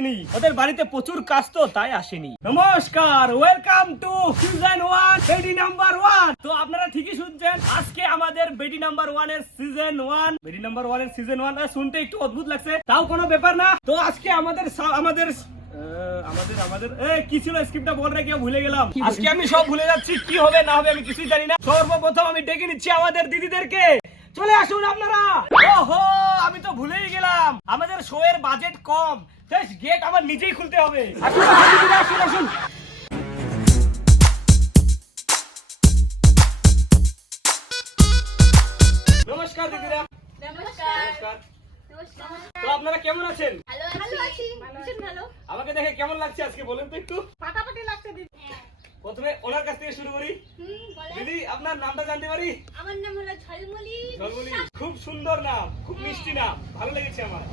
আসেনি। ওদের বাড়িতে প্রচুর কাজ তো তাই আসেনি। নমস্কার welcome to season one Betty number one তো আপনারা ঠিকই শুনছেন আজকে আমাদের বেডি নাম্বার ওয়ানের সিজন ওয়ান বেডি নাম্বার ওয়ানের সিজন ওয়ান শুনতে একটু অদ্ভুত লাগছে তাও কোনো ব্যাপার না। তো আজকে আমাদের আমাদের আমাদের আমাদের কি ছিল স্ক্রিপ্টটা বল রেখে ভুলে গেলাম। আজকে আমি সব ভুলে যাচ্ছি কি হবে না হবে আমি কিছুই জানি না। সর্বপ্রথম আমি ডেকে নিচ্ছি আমাদের দিদিদেরকে। চলে আসুন আপনারা। ওহো আমি তো ভুলেই গেলাম। আমাদের শো এর বাজেট কম। গেট আমার নিজেই খুলতে হবে। আসুন আসুন, আসুন আসুন। নমস্কার দিদিরা। নমস্কার। নমস্কার। নমস্কার। তো আপনারা কেমন আছেন? ভালো আছি। ভীষণ ভালো। আমাকে দেখে কেমন লাগছে আজকে? বলেন তো একটু। ফাটাফাটি লাগছে দিদি। হ্যাঁ। প্রথমে ওনার কাছ থেকে শুরু করি। হুম দিদি আপনার নামটা জানতে পারি? আমার নাম হলো ঝলমলি ঝলমলি। খুব সুন্দর নাম খুব মিষ্টি নাম। ভালো লেগেছে আমার।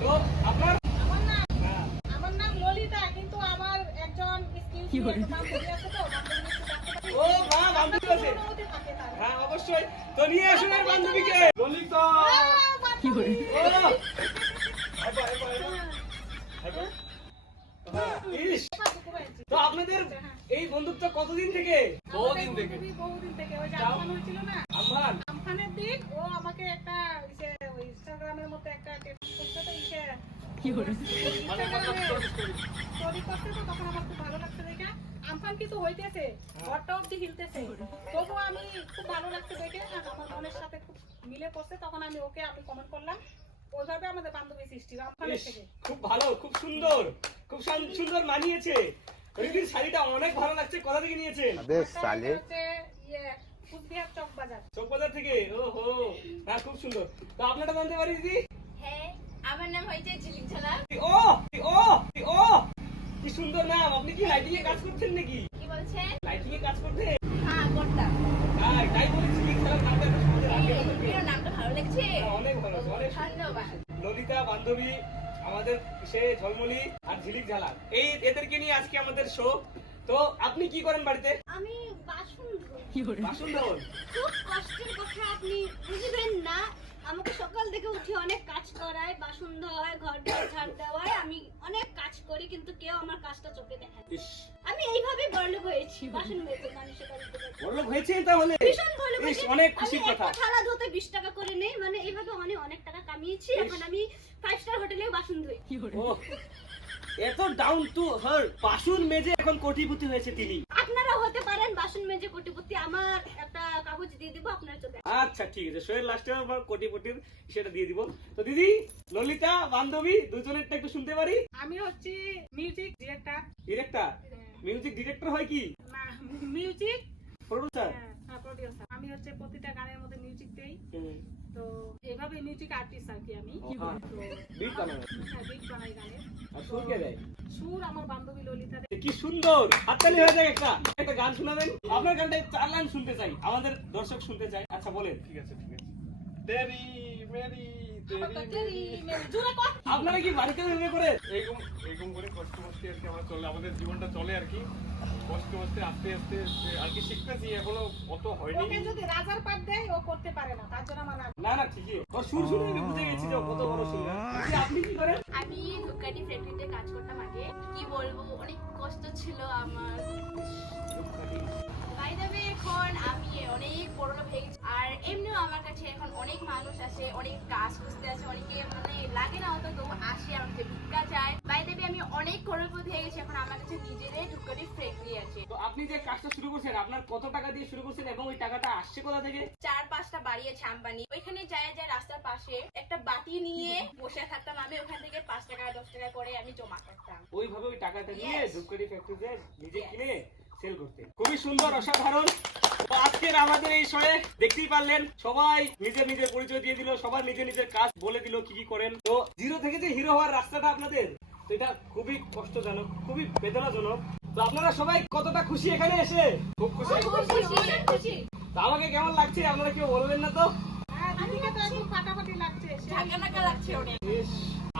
তো আপনার আমার নাম হ্যাঁ। আমার নাম ললিতা কিন্তু আমার একজন স্কিল বান্ধবী আছে তো বান্ধবী ও মা বান্ধবী আছে। অনুমতি থাকে তার হ্যাঁ অবশ্যই। তো নিয়ে আসুন আর বান্ধবীকে। ললিতা! কি। হ্যাঁ, তো আপনাদের এই বন্ধুত্ব কতদিন থেকে? বহুদিন থেকে। বহুদিন থেকে। ওই যে। আমফান হয়েছিল না? আমার আমফানের দিন ও আমাকে একটা ইনস্টাগ্রামের মধ্যে একটা সুন্দর মানিয়েছে। শাড়িটা অনেক ভালো লাগছে কোথা থেকে নিয়েছেন? বেশ বাজার চক বাজার থেকে ওহো খুব সুন্দর। তো আপনারা জানতে পারি দিদি? আমার নাম হয়েছে ঝিলিক ঝালা ও ও ও কি সুন্দর নাম। আপনি কি লাইটিং এ কাজ করছেন নাকি? কি বলছেন? লাইটিং এ কাজ করতে হ্যাঁ করতাম হ্যাঁ তাই বলেছি কি খেলার নামটা এই, এর নামটা ভালো লাগছে? হ্যাঁ, অনেক ভালো অনেক ধন্যবাদ। ললিতা বান্ধবী আমাদের সে ঝলমলি আর ঝিলিক ঝালাক এই এদেরকে নিয়ে আজকে আমাদের শো তো আপনি কি করেন বাড়িতে? আমি বাসন ধুই। বাসন খুব কষ্টের কথা আপনি বুঝবেন না। আমাকে সকাল থেকে উঠে অনেক করায় বাসন ধোয়ায় ঘর ঘর ঝাড় দেওয়ায় আমি অনেক কাজ করি কিন্তু কেউ আমার কাজটা চোখে দেখায় না। আমি এইভাবে বড়লোক হয়েছি বাসন মেজে মানুষের বাড়িতে। বড়লোক হয়েছে তাহলে ভীষণ বড়লোক ইস, হয়েছে। অনেক আমি খুশির একটা কথা থালা ধুতে বিশ টাকা করে নেই মানে এইভাবে অনেক অনেক টাকা কামিয়েছি। এখন আমি ফাইভ স্টার হোটেলে বাসন ধুই ও এত ডাউন টু হার বাসন মেজে এখন কোটিপতি হয়েছে তিনি। আপনারা হতে পারেন বাসন মেজে কোটিপতি আমার একটা কাগজ দিয়ে দিব আপনারা চলে আচ্ছা ঠিক আছে শোয়ের লাস্টে আমার কোটিপতির সেটা দিয়ে দিব। তো দিদি ললিতা বান্ধবী দুজনেরটা একটু শুনতে পারি? আমি হচ্ছি music director director music director হয় কি? না মিউজিক প্রডিউসার হ্যাঁ প্রডিউসার আমি হচ্ছে প্রতিটা গানের মধ্যে মিউজিক দেই। তো এভাবে মিউজিক আর্টিস্ট আর কি আমি। তো বিট হ্যাঁ বানাই গানের আর সুর কে দেয় সুর আমার বান্ধবী ললিতা দে কি সুন্দর! হাততালি হয়ে যায় একটা। একটা গান শোনাবেন। আপনার গানটা চার লাইন শুনতে চাই। আমাদের দর্শক শুনতে চাই আচ্ছা বলেন। ঠিক আছে ঠিক আছে। তেরি মেরি আপনারা কি বাড়িতে ভেবে করে? এরকম এরকম করে কষ্ট মস্তি আর কি আমরা চলে আমাদের জীবনটা চলে আর কি। কষ্ট মস্তে আস্তে আস্তে আর কি শিখতেছি এখনও অত হয়নি। ওকে যদি রাজার পাট দেয় ও করতে পারে না তার জন্য আমার না না ঠিকই। ওর সুর শুনে আমি বুঝে গেছি যে কত বড় সিঙ্গার আপনি কি করেন? আমি ধূপকাঠি ফ্যাক্টরিতে কাজ করতাম আগে। কি বলব অনেক কষ্ট ছিল আমার। বাই দ্য ওয়ে এখন আমি অনেক বড় লোক হয়ে গেছি। আর এমনিও আমার কাছে আসে অনেক কাজ খুঁজতে আসে অনেকে মানে লাগে না অত তবু আসে আমার কাছে ভিক্ষা চায়। বাই দ্য আমি অনেক করোড়পতি হয়ে গেছি এখন আমার কাছে নিজেরই ধূপকাঠি ফ্যাক্টরি আছে। তো আপনি যে কাজটা শুরু করছেন আপনার কত টাকা দিয়ে শুরু করছেন এবং ওই টাকাটা আসছে কোথা থেকে? চার পাঁচটা বাড়ি আছে আম্বানি। ওইখানে যায় যায় রাস্তার পাশে একটা বাটি নিয়ে বসে থাকতাম আমি ওখান থেকে পাঁচ টাকা দশ টাকা করে আমি জমা করতাম। ওইভাবে ওই টাকাটা নিয়ে ধূপকাঠি ফ্যাক্টরিতে নিজে কিনে সেল করতে। খুবই সুন্দর অসাধারণ। আজকের আমাদের এই শোয়ে দেখতেই পারলেন সবাই নিজের নিজের পরিচয় দিয়ে দিল সবার নিজের নিজের কাজ বলে দিল কি কি করেন। তো জিরো থেকে যে হিরো হওয়ার রাস্তাটা আপনাদের এটা খুবই কষ্টজনক খুবই বেদনাজনক। তো আপনারা সবাই কতটা খুশি এখানে এসে? খুব খুশি। তো আমাকে কেমন লাগছে? আপনারা কেউ বলবেন না তো? হ্যাঁ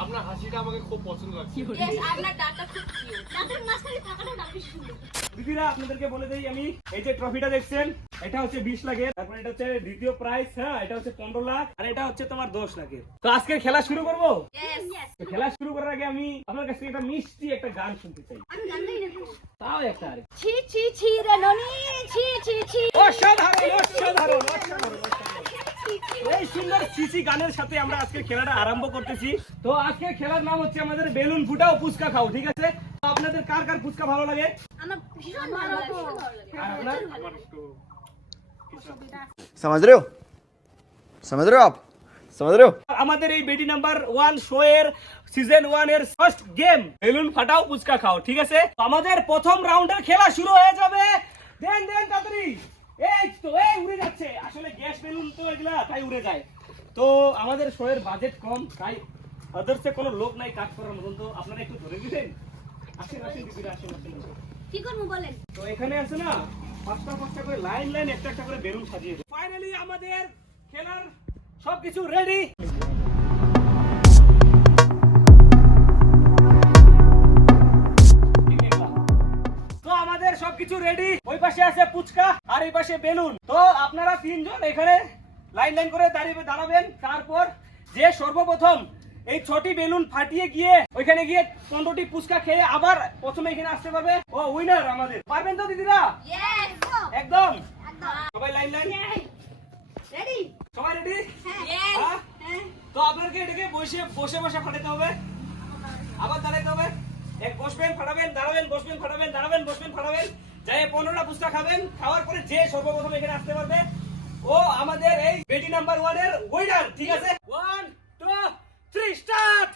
আপনার হাসিটা আমাকে খুব পছন্দ লাগছে। আপনার দাঁতটা খুব। দাঁতের মাঝখানে থাকাটা না সুন্দর। দিদিরা আপনাদেরকে বলে দেই আমি এই যে ট্রফিটা দেখছেন এটা হচ্ছে বিশ লাখের তারপর এটা হচ্ছে দ্বিতীয় প্রাইজ হ্যাঁ এটা হচ্ছে পনেরো লাখ আর এটা হচ্ছে তোমার দশ লাখের। তো আজকে খেলা শুরু করব? খেলা শুরু করার আগে আমি আপনার কাছ থেকে একটা মিষ্টি একটা গান শুনতে চাই। তাও একটা আর ছি ছি ছি রে ননি ছি ছি ছি। অসাধারণ অসাধারণ অসাধারণ অসাধারণ। এই সুন্দর সিসি গানের সাথে আমরা আজকে খেলাটা আরম্ভ করতেছি। তো আজকে খেলার নাম হচ্ছে আমাদের বেলুন ফুটাও ফুচকা খাও ঠিক আছে? তো আপনাদের কার কার ফুচকা ভালো লাগে? আমার ভীষণ ভালো লাগে ভীষণ ভালো লাগে আর আপনার আমার একটু समझ रहे हो समझ रहे हो आप समझ रहे हो আমাদের এই বেটি নাম্বার ওয়ান শো এর সিজন ওয়ান এর ফার্স্ট গেম বেলুন ফাটাও ফুচকা খাও ঠিক আছে তো আমাদের প্রথম রাউন্ডের খেলা শুরু হয়ে যাবে দেন দেন তাড়াতাড়ি এই তো এই উড়ে যাচ্ছে আসলে গ্যাস বেলুন তো এগুলা তাই উড়ে যায় তো আমাদের শো এর বাজেট কম তাই আদার্সে কোনো লোক নাই কাজ করার মতন তো আপনারা একটু ধরে দিবেন আসেন আসেন দিদিরা আসেন আসেন আসেন। কি বলেন? তো এখানে আছে না, পাঁচটা পাঁচটা করে লাইন লাইন, একটা একটা করে বেলুন সাজিয়ে ফাইনালি আমাদের খেলার সবকিছু রেডি সবকিছু রেডি ওই পাশে আছে পুচকা, আর এই পাশে বেলুন। তো আপনারা তিনজন এখানে লাইন লাইন করে দাঁড়িয়ে দাঁড়াবেন। তারপর যে সর্বপ্রথম এই ছটি বেলুন ফাটিয়ে গিয়ে ওইখানে গিয়ে পনেরোটি পুচকা খেয়ে আবার প্রথমে এখানে আসতে পারবে। ও উইনার আমাদের। পারবেন তো দিদিরা? একদম? সবাই লাইন লাইন রেডি সবাই রেডি তো আপনাকে এটাকে বসে বসে বসে ফাটাতে হবে। আবার দাঁড়াতে হবে। এক বসবেন ফাটাবেন দাঁড়াবেন বসবেন ফাটাবেন দাঁড়াবেন বসবেন ফাটাবেন। যাই পনেরোটা পুস্তা খাবেন। খাওয়ার পরে যে সর্বপ্রথম এখানে আসতে পারবে ও আমাদের এই বেটি নাম্বার ওয়ানের উইনার ঠিক আছে? স্টার্ট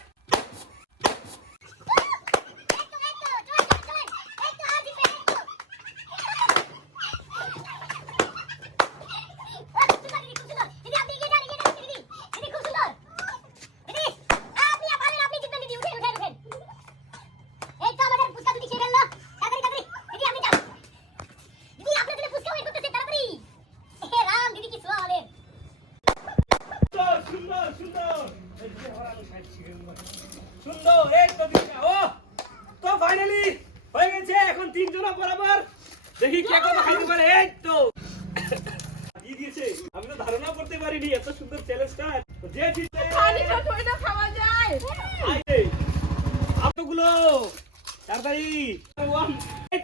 সুন্দর এই তো দিদিরা ও তো ফাইনালি হয়ে গেছে এখন তিনজনা বরাবর। দেখি কে কত খাইতে পারে এই তো। দিয়েছে? আমি তো ধারণা করতে পারিনি এত সুন্দর চ্যালেঞ্জটা যে জিতবে খাওয়া যায়। তাড়াতাড়ি।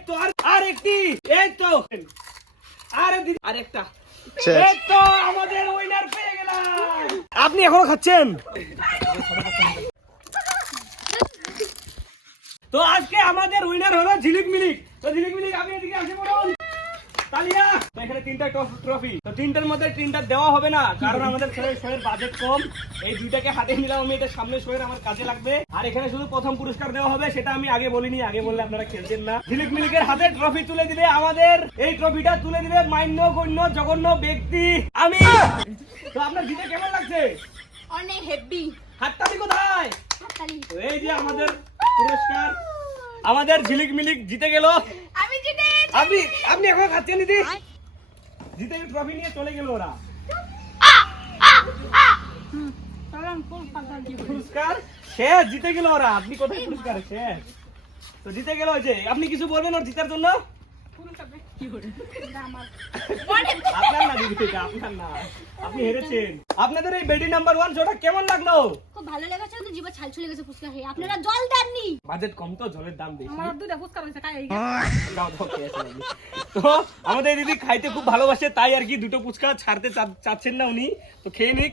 তো আর একটি এই তো। আরে আরেকটা আমাদের উইনার পেয়ে গেলাম। আপনি এখনও খাচ্ছেন? তো আজকে আমাদের উইনার হলো ঝিলিক মিলিক ঝিলিক মিলিক আপনি এদিকে আসে পড়ুন তালিয়া তো এখানে তিনটা ট্রফি তো তিনটার মধ্যে তিনটা দেওয়া হবে না কারণ আমাদের শোয়ের বাজেট কম। এই দুইটাকে হাতে নিলাম আমি এটা সামনে শোয়ের আমার কাজে লাগবে। আর এখানে শুধু প্রথম পুরস্কার দেওয়া হবে সেটা আমি আগে বলিনি আগে বললে আপনারা খেলছেন না। ঝিলিক মিলিকের হাতে ট্রফি তুলে দিবে আমাদের। এই ট্রফিটা তুলে দিবে মান্য গণ্য জঘন্য ব্যক্তি আমি। তো আপনার জিতে কেমন লাগছে? অনেক হেভি হাততালি কোথায়? এই যে আমাদের পুরস্কার। আমাদের ঝিলিক মিলিক জিতে গেল। আমি জিতে আপনি আপনি এখন খাচ্ছেন দিদি? জিতে ট্রফি নিয়ে চলে গেল ওরা। পুরস্কার? শেষ জিতে গেল ওরা। আপনি কোথায় পুরস্কার? শেষ। তো জিতে গেল যে আপনি কিছু বলবেন ওর জিতার জন্য? আপনার না দিদি এটা আপনার না আপনি হেরেছেন আপনাদের এই বেডি নাম্বার ওয়ান শোটা কেমন লাগল? খুব ভালো লেগেছে কিন্তু জিভে ছাল ছুলে গেছে ফুচকা খেয়ে আপনারা জল দেননি বাজেট কম তো জলের দাম বেশি আমার দুটা ফুচকা আসো আপনি। তো আমাদের দিদি খাইতে খুব ভালোবাসে তাই আর কি দুটো ফুচকা ছাড়তে চাচ্ছেন না উনি তো খেয়ে নিক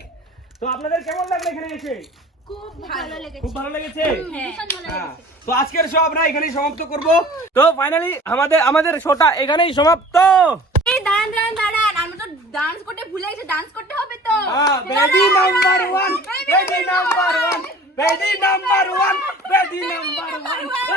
তো আপনাদের কেমন লাগল এখানে এসে? খুব ভালো লেগেছে। খুব ভালো লেগেছে। হ্যাঁ। তো আজকের শো আমরা এখানেই সমাপ্ত করব। তো ফাইনালি আমাদের আমাদের শোটা এখানেই সমাপ্ত। এই দাঁড়ান দাঁড়ান দাঁড়ান। আমি তো ডান্স করতে ভুলে গেছি ডান্স করতে হবে তো। Number number number number number